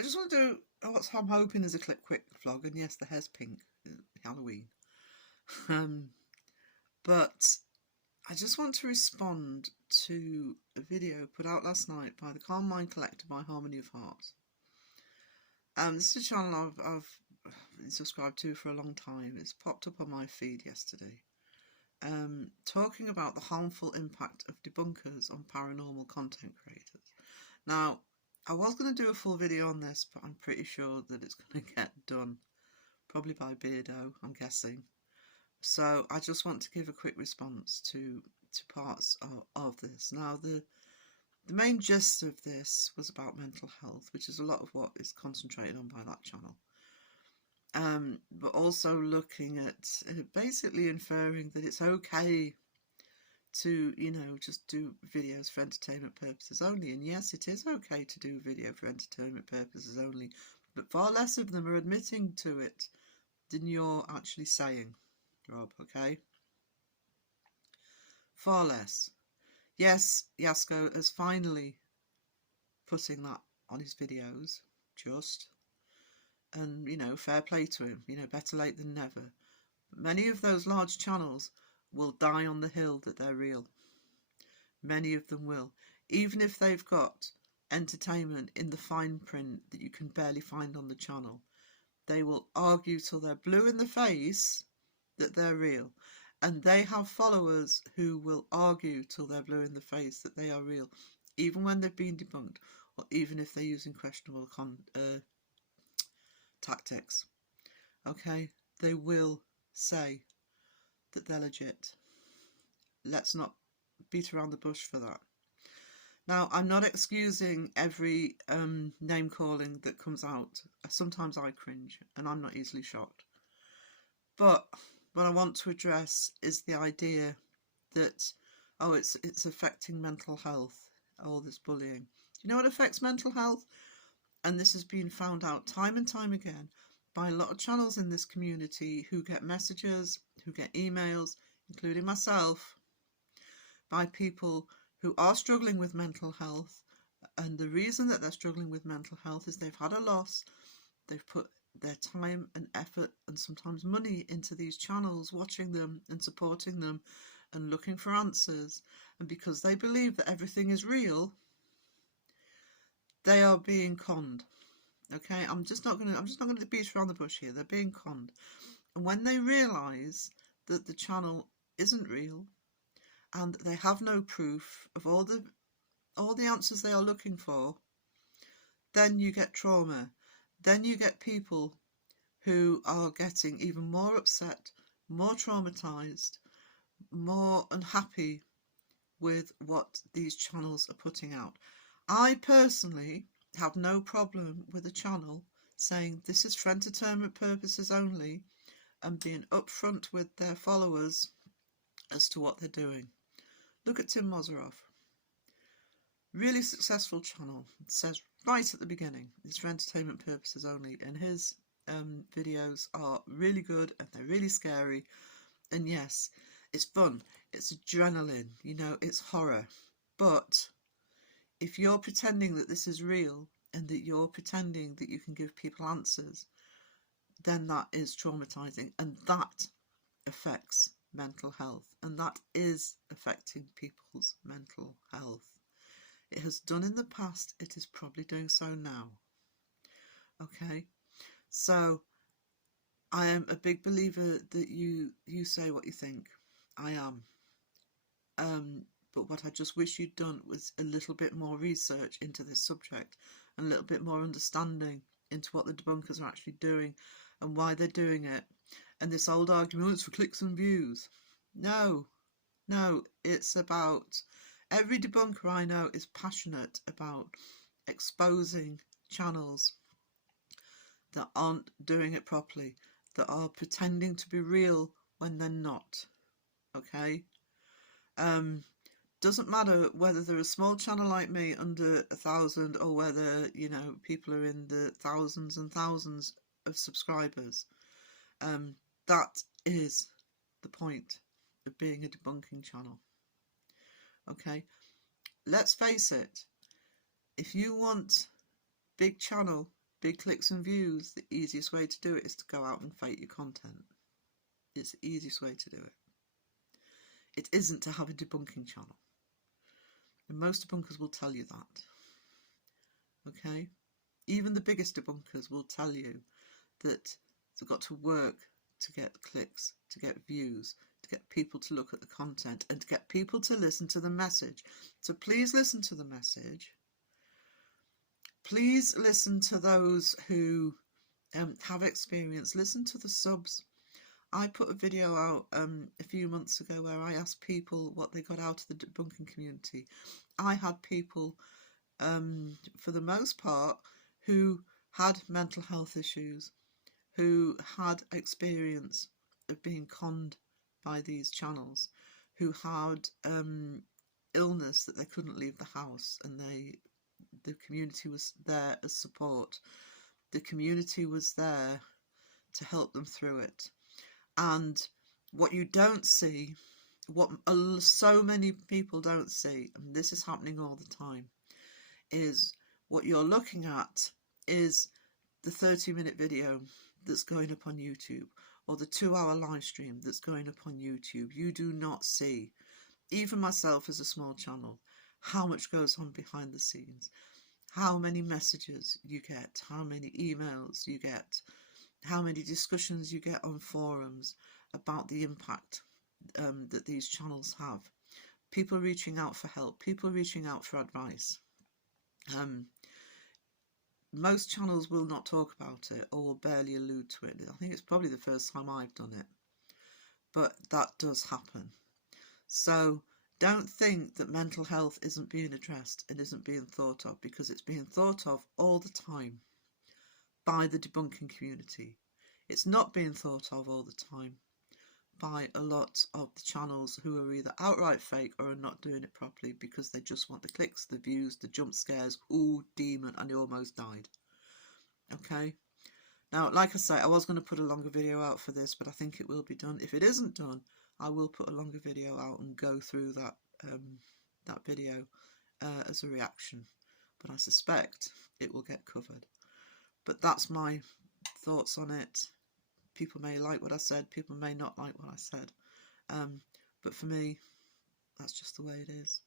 I just want to do what I'm hoping is a quick vlog, and yes, the hair's pink, Halloween. But I just want to respond to a video put out last night by the Calm Mind Collector by Harmony of Hearts. This is a channel I've been subscribed to for a long time. It's popped up on my feed yesterday. Talking about the harmful impact of debunkers on paranormal content creators. Now, I was going to do a full video on this, but I'm pretty sure that it's going to get done, probably by Beardo, I'm guessing. So I just want to give a quick response to parts of this. Now, the main gist of this was about mental health, which is a lot of what is concentrated on by that channel. But also looking at basically inferring that it's okay to, just do videos for entertainment purposes only. And yes, it is okay to do video for entertainment purposes only, but far less of them are admitting to it than you're actually saying, Rob, okay? Far less. Yes, Yasko is finally putting that on his videos, and, fair play to him, better late than never. But many of those large channels will die on the hill that they're real. Many of them will. Even if they've got entertainment in the fine print that you can barely find on the channel, they will argue till they're blue in the face that they're real. And they have followers who will argue till they're blue in the face that they are real, even when they've been debunked, or even if they're using questionable tactics. Okay? They will say that they're legit. Let's not beat around the bush for that. Now, I'm not excusing every name calling that comes out. Sometimes I cringe, and I'm not easily shocked. But what I want to address is the idea that, it's affecting mental health, all this bullying. Do you know what affects mental health? And this has been found out time and time again by a lot of channels in this community who get messages, who get emails, including myself, by people who are struggling with mental health. And the reason that they're struggling with mental health is they've had a loss, they've put their time and effort and sometimes money into these channels, watching them and supporting them and looking for answers, and because they believe that everything is real, they are being conned. Okay, I'm just not gonna beat around the bush here. They're being conned. And when they realise that the channel isn't real and they have no proof of all the answers they are looking for, then you get trauma. Then you get people who are getting even more upset, more traumatised, more unhappy with what these channels are putting out. I personally have no problem with a channel saying this is for entertainment purposes only and being upfront with their followers as to what they're doing. Look at Tim Moseroff. Really successful channel. It says right at the beginning it's for entertainment purposes only, and his videos are really good and they're really scary. And yes, it's fun, it's adrenaline, it's horror. But if you're pretending that this is real and that you're pretending that you can give people answers, then that is traumatizing, and that affects mental health, and that is affecting people's mental health. It has done in the past, it is probably doing so now. Okay, so I am a big believer that you say what you think. I am. But what I just wish you'd done was a little bit more research into this subject and a little bit more understanding into what the debunkers are actually doing and why they're doing it. And this old argument, it's for clicks and views. No, it's about, every debunker I know is passionate about exposing channels that aren't doing it properly, that are pretending to be real when they're not. Okay? Doesn't matter whether they're a small channel like me, under 1,000, or whether, people are in the thousands and thousands of subscribers. That is the point of being a debunking channel. Okay? Let's face it, if you want big channel big clicks and views, the easiest way to do it is to go out and fake your content. It's the easiest way to do it. It isn't to have a debunking channel. And most debunkers will tell you that. Okay? Even the biggest debunkers will tell you that they've got to work to get clicks, to get views, to get people to look at the content, and to get people to listen to the message. So please listen to the message. Please listen to those who have experience. Listen to the subs. I put a video out a few months ago where I asked people what they got out of the debunking community. I had people, for the most part, who had mental health issues, who had experience of being conned by these channels, who had illness that they couldn't leave the house, and the community was there as support. The community was there to help them through it. And what you don't see, what so many people don't see, and this is happening all the time, is what you're looking at is the 30-minute video that's going up on YouTube, or the 2-hour live stream that's going up on YouTube. You do not see, even myself as a small channel, how much goes on behind the scenes, how many messages you get, how many emails you get, how many discussions you get on forums about the impact that these channels have. People reaching out for help, people reaching out for advice. Most channels will not talk about it or will barely allude to it. I think it's probably the first time I've done it, but that does happen. So don't think that mental health isn't being addressed and isn't being thought of, because it's being thought of all the time by the debunking community. It's not being thought of all the time by a lot of the channels who are either outright fake or are not doing it properly because they just want the clicks, the views, the jump scares. Ooh, demon, and he almost died. Okay? Now, like I say, I was going to put a longer video out for this, but I think it will be done. If it isn't done, I will put a longer video out and go through that that video as a reaction. But I suspect it will get covered. But that's my thoughts on it. People may like what I said, people may not like what I said. But for me, that's just the way it is.